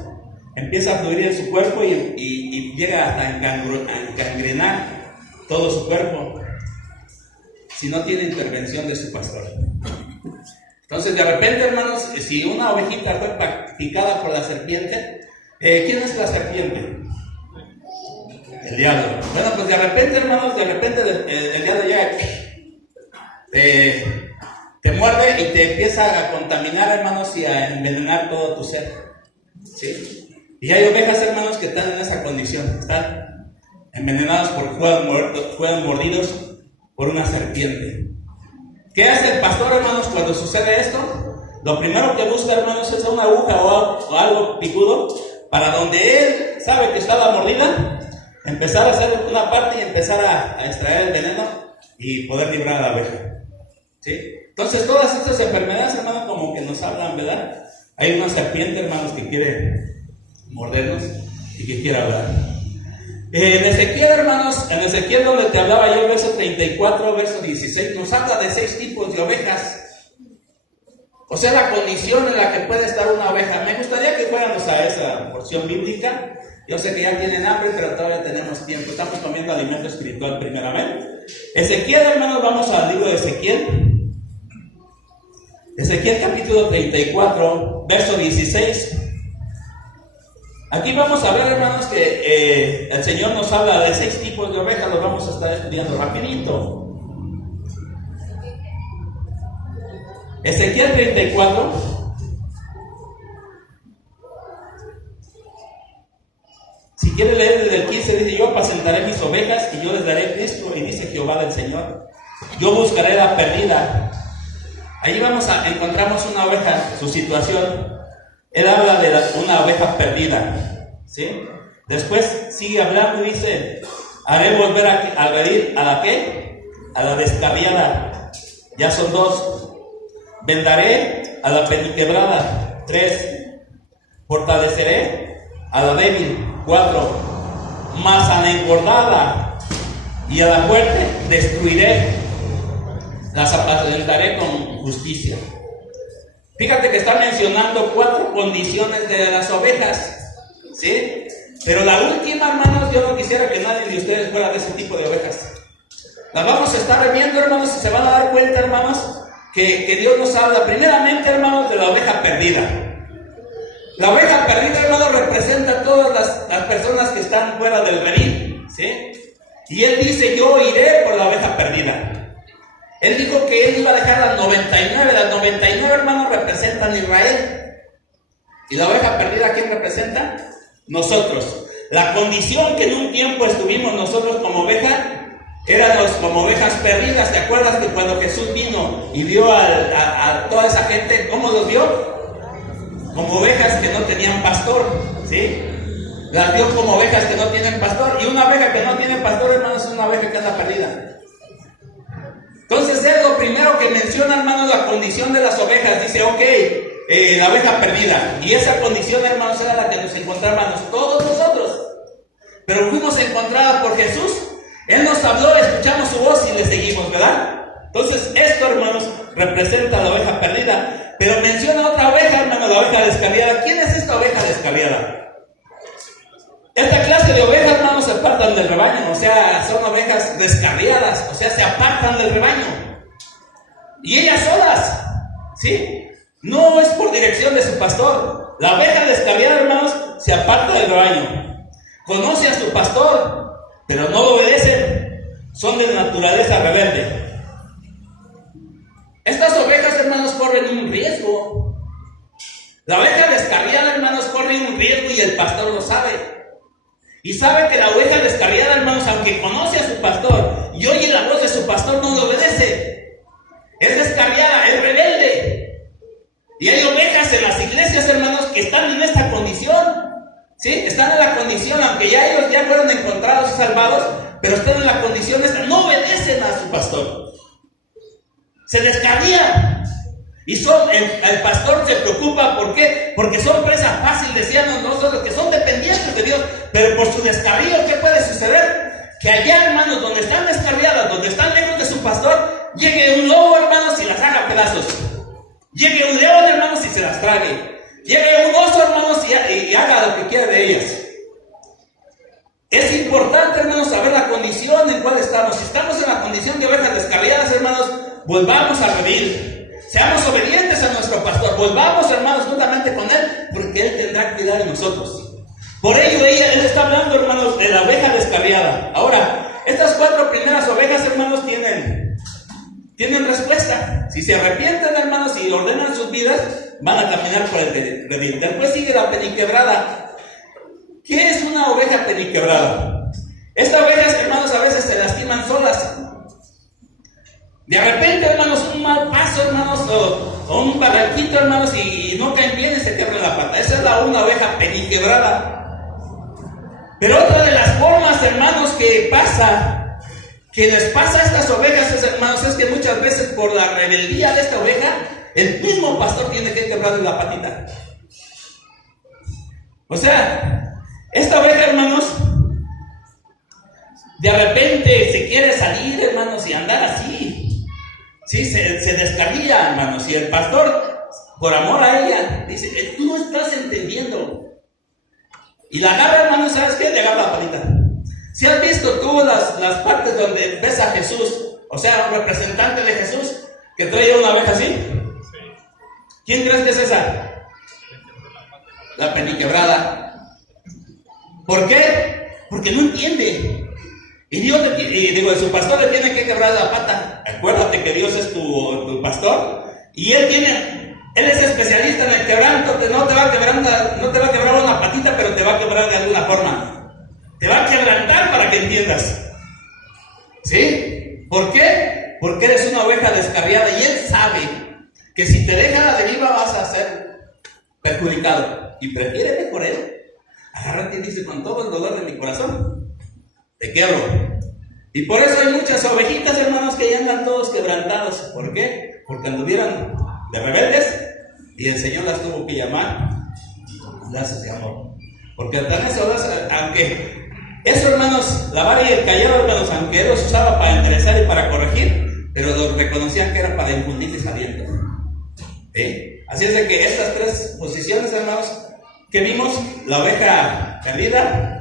empieza a fluir en su cuerpo y llega hasta encangrenar todo su cuerpo si no tiene intervención de su pastor. Entonces, de repente, hermanos, si una ovejita fue picada por la serpiente, ¿quién es la serpiente? El diablo. Bueno, pues de repente, hermanos, el diablo llega, te muerde y te empieza a contaminar, hermanos, y a envenenar todo tu ser. ¿Sí? Y hay ovejas, hermanos, que están en esa condición, están envenenadas fueron mordidos por una serpiente. ¿Qué hace el pastor, hermanos, cuando sucede esto? Lo primero que busca, hermanos, es una aguja o algo picudo, para donde él sabe que estaba mordida, empezar a hacer una parte y empezar a extraer el veneno y poder librar a la oveja. ¿Sí? Entonces, todas estas enfermedades, hermanos, como que nos hablan, ¿verdad? Hay una serpiente, hermanos, que quiere mordernos y que quiere hablar. En Ezequiel, hermanos, en Ezequiel donde te hablaba yo, verso 34, verso 16, nos habla de 6 tipos de ovejas. O sea, la condición en la que puede estar una oveja. Me gustaría que fuéramos a esa porción bíblica. Yo sé que ya tienen hambre, pero todavía tenemos tiempo. Estamos comiendo alimento espiritual primeramente. Ezequiel, hermanos, vamos al libro de Ezequiel. Ezequiel capítulo 34, verso 16. Aquí vamos a ver, hermanos, que el Señor nos habla de 6 tipos de ovejas. Los vamos a estar estudiando rapidito. Ezequiel 34. Si quiere leer desde el 15, dice: yo apacentaré mis ovejas y yo les daré esto, y dice Jehová del Señor. Yo buscaré la perdida. Allí encontramos una oveja, su situación. Él habla de una oveja perdida, ¿sí? Después sigue hablando y dice: haré volver al redil, ¿a la qué? A la descarriada. Ya son 2. Vendaré a la peniquebrada. 3. Fortaleceré a la débil. 4. Mas a la engordada y a la fuerte destruiré. Las apacentaré con justicia. Fíjate que está mencionando 4 condiciones de las ovejas, ¿sí? Pero la última, hermanos, yo no quisiera que nadie de ustedes fuera de ese tipo de ovejas. Las vamos a estar viendo, hermanos, y se van a dar cuenta, hermanos, que Dios nos habla primeramente, hermanos, de la oveja perdida. La oveja perdida, hermanos, representa a todas las personas que están fuera del redil, ¿sí? Y Él dice: yo iré por la oveja perdida. Él dijo que Él iba a dejar las 99. Las 99, hermanos, representan a Israel. ¿Y la oveja perdida quién representa? Nosotros. La condición que en un tiempo estuvimos nosotros como oveja, éramos como ovejas perdidas. ¿Te acuerdas que cuando Jesús vino y vio a toda esa gente, cómo los vio? Como ovejas que no tenían pastor, ¿sí? Las vio como ovejas que no tienen pastor. Y una oveja que no tiene pastor, hermanos, es una oveja que anda perdida. Entonces es lo primero que menciona, hermanos, la condición de las ovejas. Dice: ok, la oveja perdida. Y esa condición, hermanos, era la que nos encontrábamos todos nosotros. Pero fuimos encontrada por Jesús, Él nos habló, escuchamos su voz y le seguimos, ¿verdad? Entonces, esto, hermanos, representa la oveja perdida. Pero menciona otra oveja, hermanos, la oveja descarriada. ¿Quién es esta oveja descarriada? Esta clase de ovejas, hermanos, se apartan del rebaño. O sea, son ovejas descarriadas. O sea, se apartan del rebaño. Y ellas solas, ¿sí? No es por dirección de su pastor. La oveja descarriada, hermanos, se aparta del rebaño. Conoce a su pastor, pero no lo obedecen. Son de naturaleza rebelde. Estas ovejas, hermanos, corren un riesgo. La oveja descarriada, hermanos, corre un riesgo y el pastor lo sabe. Y sabe que la oveja descarriada, hermanos, aunque conoce a su pastor y oye la voz de su pastor, no lo obedece. Es descarriada, es rebelde. Y hay ovejas en las iglesias, hermanos, que están en esta condición. ¿Sí? Están en la condición, aunque ya ellos ya fueron encontrados y salvados, pero están en la condición esta, no obedecen a su pastor. Se descarrían. Y el pastor se preocupa, ¿por qué? Porque son presa fácil, decíamos nosotros, que son dependientes de Dios, pero por su descarrío, ¿qué puede suceder? Que allá, hermanos, donde están descarriadas, donde están lejos de su pastor, llegue un lobo, hermanos, y las haga pedazos. Llegue un león, hermanos, y se las trague. Llegue un oso, hermanos, y haga lo que quiera de ellas. Es importante, hermanos, saber la condición en cual estamos. Si estamos en la condición de ovejas descarriadas, hermanos, volvamos a reír. Seamos obedientes a nuestro pastor. Volvamos, hermanos, juntamente con él, porque él tendrá cuidado de nosotros. Por ello, él está hablando, hermanos, de la oveja descarriada. Ahora, estas 4 primeras ovejas, hermanos, tienen respuesta. Si se arrepienten, hermanos, y ordenan sus vidas, van a caminar por el redil. Después sigue la peniquebrada. ¿Qué es una oveja peniquebrada? Estas ovejas, hermanos, a veces se lastiman solas. De repente, hermanos, un mal paso, hermanos, o un barranquito, hermanos, y no caen bien y se quebran la pata. Esa es una oveja peniquebrada. Pero otra de las formas, hermanos, que les pasa a estas ovejas, hermanos, es que muchas veces por la rebeldía de esta oveja, el mismo pastor tiene que quebrarle la patita. O sea, esta oveja, hermanos, de repente se quiere salir, hermanos, y andar así. Sí, se descarría, hermanos, y el pastor, por amor a ella, dice, tú no estás entendiendo. Y la agarra, hermanos, ¿sabes qué? Le agarra la patita. Si has visto tú las partes donde ves a Jesús, o sea, un representante de Jesús, que trae una oveja así. ¿Quién crees que es esa? La peniquebrada. ¿Por qué? Porque no entiende. Y Dios su pastor le tiene que quebrar la pata. Acuérdate que Dios es tu pastor. Y Él es especialista en el quebranto. No te va a quebrar una patita, pero te va a quebrar de alguna forma. Te va a quebrantar para que entiendas. ¿Sí? ¿Por qué? Porque eres una oveja descarriada y Él sabe que si te deja la deriva vas a ser perjudicado. Y prefiere por Él. Agárrate y dice, con todo el dolor de mi corazón, te quiebro. Y por eso hay muchas ovejitas, hermanos, que ya andan todos quebrantados. ¿Por qué? Porque anduvieron de rebeldes y el Señor las tuvo que llamar lazos de amor. Porque tan eso, aunque eso, hermanos, la vara y el callado, hermanos, aunque Él los usaba para enderezar y para corregir, pero los reconocían que era para infundirles aliento. Así es de que estas 3 posiciones, hermanos, que vimos, la oveja perdida,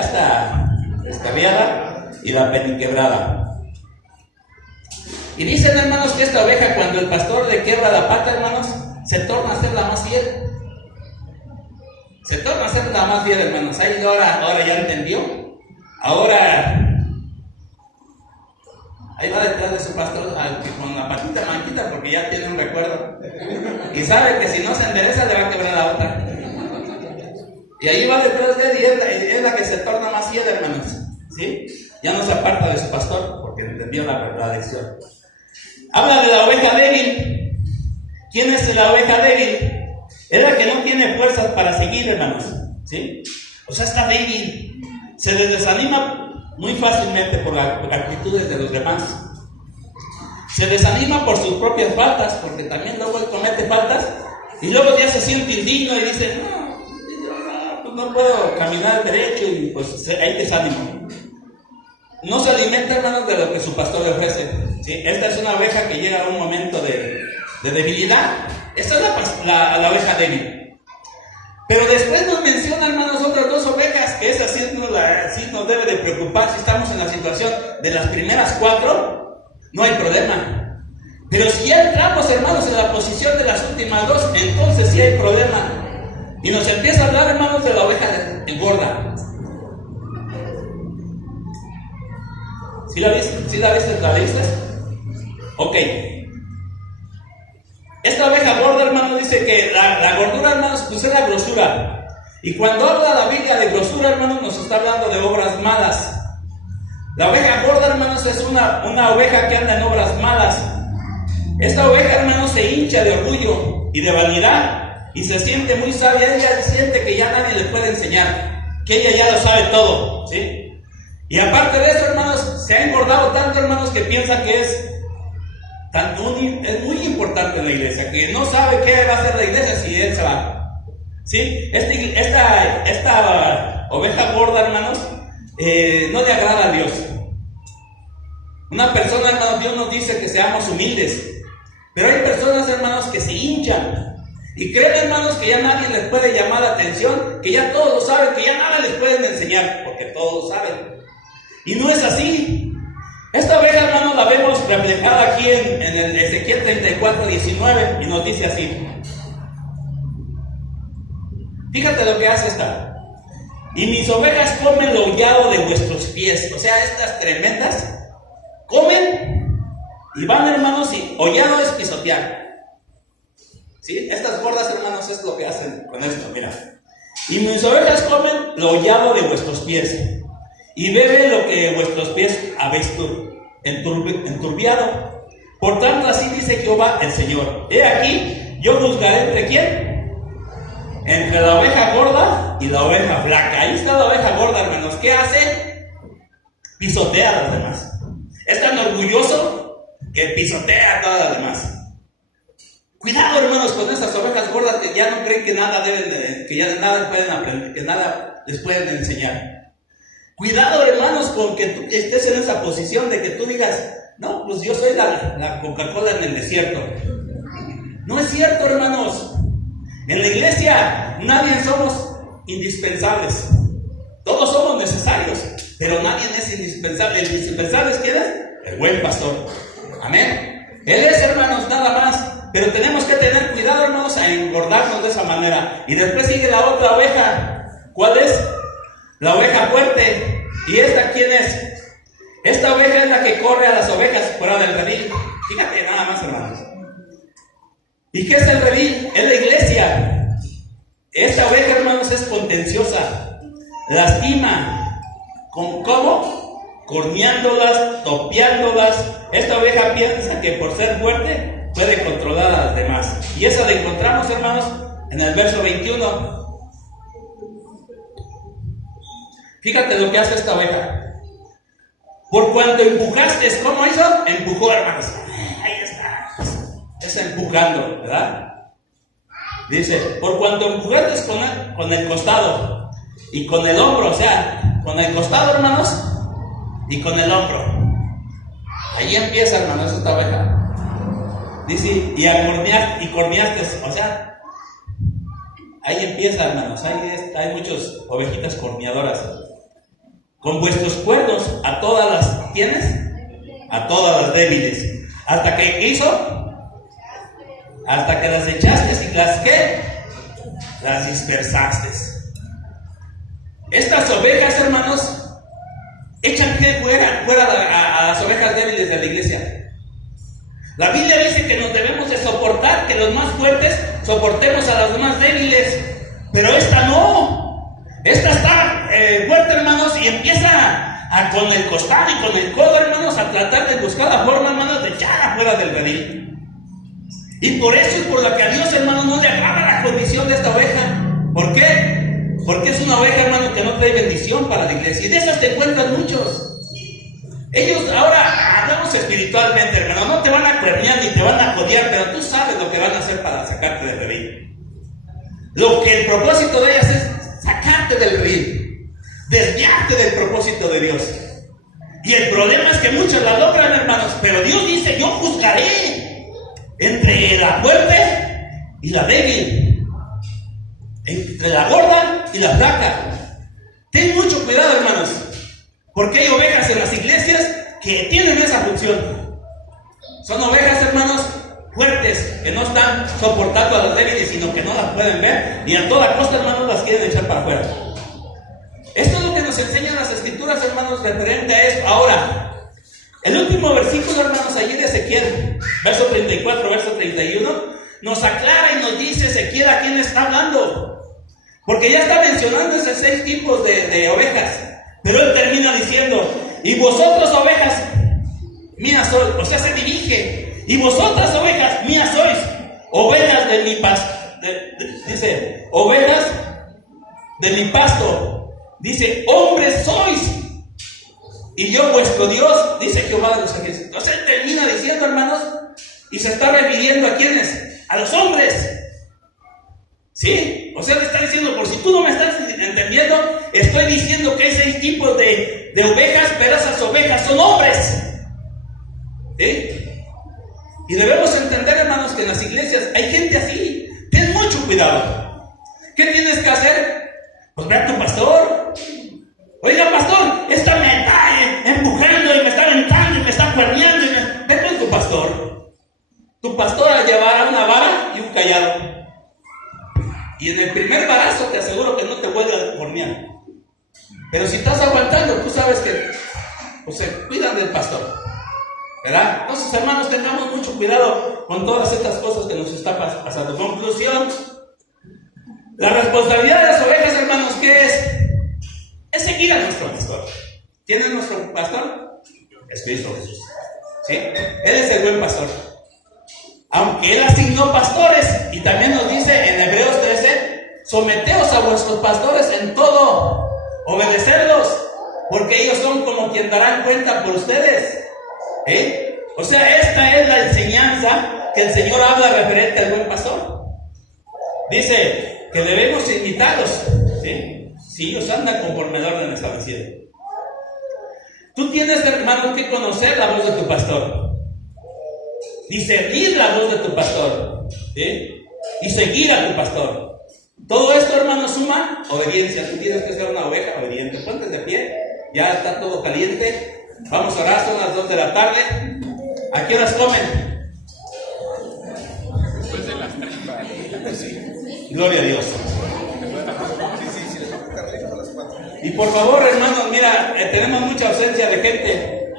esta descarriada y la peniquebrada. Y dicen, hermanos, que esta oveja, cuando el pastor le quiebra la pata, hermanos, se torna a ser la más fiel. Se torna a ser la más fiel, hermanos. Ahí ahora ya entendió. Ahora ahí va detrás de su pastor con la patita manquita, porque ya tiene un recuerdo. Y sabe que si no se endereza le va a quebrar la otra. Y ahí va detrás de él y es la que se torna más fiel, hermanos. ¿Sí? Ya no se aparta de su pastor porque entendió la lección. Habla de la oveja débil. ¿Quién es la oveja débil? Es la que no tiene fuerzas para seguir, hermanos. ¿Sí? O sea, está débil. Se desanima muy fácilmente por las actitudes de los demás. Se desanima por sus propias faltas, porque también luego él comete faltas y luego ya se siente indigno y dice, no, no puedo caminar derecho y pues hay desánimo. No se alimenta, hermanos, de lo que su pastor le ofrece, ¿sí? Esta es una oveja que llega a un momento de debilidad. Esta es la oveja débil. Pero después nos menciona, hermanos, otras dos ovejas, que esa sí nos debe de preocupar. Si estamos en la situación de las primeras 4, no hay problema. Pero si ya entramos, hermanos, en la posición de las últimas 2, entonces sí hay problema. Y nos empieza a hablar, hermanos, de la oveja gorda. ¿Sí la viste? ¿Sí la viste? ¿La viste? Ok. Esta oveja gorda, hermanos, dice que la gordura, hermanos, pues es la grosura. Y cuando habla la Biblia de grosura, hermanos, nos está hablando de obras malas. La oveja gorda, hermanos, es una oveja que anda en obras malas. Esta oveja, hermanos, se hincha de orgullo y de vanidad y se siente muy sabia. Ella siente que ya nadie le puede enseñar, que ella ya lo sabe todo, ¿sí? Y aparte de eso, hermanos, se ha engordado tanto, hermanos, que piensa que es muy importante en la iglesia, que no sabe qué va a hacer la iglesia si él se va, ¿sí? Esta oveja gorda, hermanos, no le agrada a Dios. Una persona, hermanos, Dios nos dice que seamos humildes, pero hay personas, hermanos, que se hinchan y creen, hermanos, que ya nadie les puede llamar la atención, que ya todos lo saben, que ya nada les pueden enseñar, porque todos lo saben. Y no es así. Esta oveja, hermanos, la vemos reflejada aquí en el Ezequiel 34:19 y nos dice así. Fíjate lo que hace esta. Y mis ovejas comen lo hollado de vuestros pies. O sea, estas tremendas comen y van, hermanos, y hollado es pisotear. ¿Sí? Estas gordas, hermanos, es lo que hacen con esto, mira. Y mis ovejas comen lo hollado de vuestros pies. Y bebe lo que vuestros pies habéis enturbiado. Por tanto, así dice Jehová el Señor. He aquí, yo juzgaré entre quién. Entre la oveja gorda y la oveja flaca. Ahí está la oveja gorda, hermanos. ¿Qué hace? Pisotea a las demás. Es tan orgulloso que pisotea a todas las demás. Cuidado, hermanos, con esas ovejas gordas que ya no creen que nada que ya nada pueden aprender, que nada les pueden enseñar. Cuidado, hermanos, con que tú estés en esa posición de que tú digas, no, pues yo soy la Coca-Cola en el desierto. No es cierto, hermanos. En la iglesia nadie somos indispensables. Todos somos necesarios, pero nadie es indispensable. El indispensable es ¿quién es? El buen pastor. Amén. Él es, hermanos, nada más. Pero tenemos que tener cuidado, hermanos, a engordarnos de esa manera. Y después sigue la otra oveja. ¿Cuál es? La oveja fuerte. ¿Y esta quién es? Esta oveja es la que corre a las ovejas fuera del redil. Fíjate nada más, hermanos. ¿Y qué es el redil? Es la iglesia. Esta oveja, hermanos, es contenciosa. Lastima. ¿Cómo? Corneándolas, topeándolas. Esta oveja piensa que por ser fuerte puede controlar a las demás. Y esa la encontramos, hermanos, en el verso 21. Fíjate lo que hace esta oveja. Por cuanto empujaste, ¿cómo hizo? Empujó, hermanos. Ahí está. Es empujando, ¿verdad? Dice, por cuanto empujaste con el costado y con el hombro, o sea, con el costado, hermanos, y con el hombro. Ahí empieza, hermanos, esta oveja. Dice, y corneaste, o sea, ahí empieza, hermanos. Hay muchas ovejitas corneadoras. Con vuestros cuernos a todas las, ¿tienes? A todas las débiles. ¿Hasta que hizo? Hasta que las echaste y las ¿qué? Las dispersaste. Estas ovejas, hermanos, echan que fuera a las ovejas débiles de la iglesia. La Biblia dice que nos debemos de soportar, que los más fuertes soportemos a los más débiles. Pero esta no. Esta está fuerte, hermanos, y empieza con el costado y con el codo, hermanos, a tratar de buscar la forma, hermanos, de echar afuera del redil. Y por eso es por lo que a Dios, hermanos, no le agrada la condición de esta oveja. ¿Por qué? Porque es una oveja, hermano, que no trae bendición para la iglesia. Y de esas te encuentran muchos. Ellos, ahora hablamos espiritualmente, hermano, no te van a cuernear ni te van a codear, pero tú sabes lo que van a hacer para sacarte del redil. Lo que el propósito de ellas es sacarte, del río, desviarte del propósito de Dios. Y el problema es que muchos la logran, hermanos, pero Dios dice: yo juzgaré entre la fuerte y la débil, entre la gorda y la flaca. Ten mucho cuidado, hermanos, porque hay ovejas en las iglesias que tienen esa función. Son ovejas, hermanos, fuertes, que no están soportando a las débiles, sino que no las pueden ver, y a toda costa, hermanos, las quieren echar para afuera. Esto es lo que nos enseñan las escrituras, hermanos, referente a esto. Ahora, el último versículo, hermanos, allí de Ezequiel, verso 34, verso 31, nos aclara y nos dice Ezequiel a quién está hablando. Porque ya está mencionando esos 6 tipos de ovejas. Pero él termina diciendo: y vosotros, ovejas mías sois. O sea, se dirige: y vosotras, ovejas mías sois, ovejas de mi pasto. Dice: ovejas de mi pasto. Dice: hombres sois, y yo vuestro Dios, dice Jehová de los ejércitos. Entonces él termina diciendo, hermanos, y se está refiriendo a quiénes, a los hombres. ¿Sí? O sea, le está diciendo, por si tú no me estás entendiendo, estoy diciendo que hay 6 tipos de ovejas, pero esas ovejas son hombres. ¿Sí? Y debemos entender, hermanos, que en las iglesias hay gente así. Ten mucho cuidado. ¿Qué tienes que hacer? Pues ve a tu pastor. Oiga, pastor, esta me está empujando y me está aventando y me está cuerneando. Ve con tu pastor. Tu pastor llevará una vara y un callado. Y en el primer barazo te aseguro que no te vuelve a cuernear. Pero si estás aguantando, tú sabes que pues, se cuidan del pastor, ¿verdad? Entonces, hermanos, tengamos mucho cuidado con todas estas cosas que nos está pasando. Conclusión: la responsabilidad de las ovejas, hermanos, ¿qué es? Es seguir a nuestro pastor. ¿Quién es nuestro pastor? Es Cristo Jesús. ¿Sí? Él es el buen pastor. Aunque Él asignó pastores, y también nos dice en Hebreos 13: someteos a vuestros pastores en todo, obedecerlos, porque ellos son como quien darán cuenta por ustedes. O sea, esta es la enseñanza que el Señor habla referente al buen pastor. Dice que debemos imitarlos, ¿sí? Si ellos andan conforme al orden establecido. Tú tienes, hermano, que conocer la voz de tu pastor, discernir la voz de tu pastor, ¿sí? Y seguir a tu pastor. Todo esto, hermano, suma obediencia. Tú tienes que ser una oveja obediente. Ponte de pie, ya está todo caliente. Vamos a orar, son las 2 de la tarde. ¿A qué horas comen? Después de las 3. Gloria a Dios. Y por favor, hermanos, mira, tenemos mucha ausencia de gente.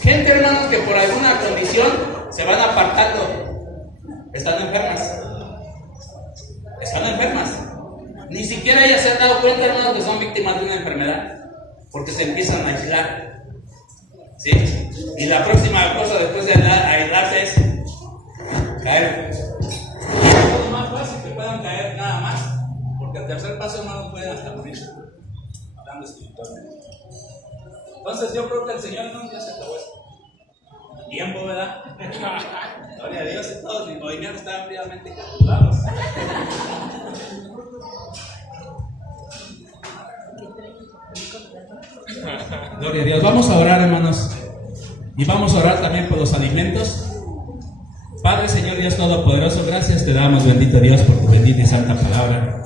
Gente, hermanos, que por alguna condición se van apartando. Están enfermas. Están enfermas. Ni siquiera ellas se han dado cuenta, hermanos, que son víctimas de una enfermedad, porque se empiezan a aislar. ¿Sí? Y la próxima cosa después de aislarse es caer. Es lo más fácil que puedan caer, nada más. Porque al tercer paso, hermanos, pueden hasta morir. Hablando espiritualmente. Entonces yo creo que el Señor no ya se acabó eso. Tiempo, ¿verdad? Gloria a Dios, y todos mis movimientos estaban fríamente calculados. Gloria a Dios. Vamos a orar, hermanos. Y vamos a orar también por los alimentos. Padre, Señor Dios Todopoderoso, gracias te damos, bendito Dios, por tu bendita y santa palabra.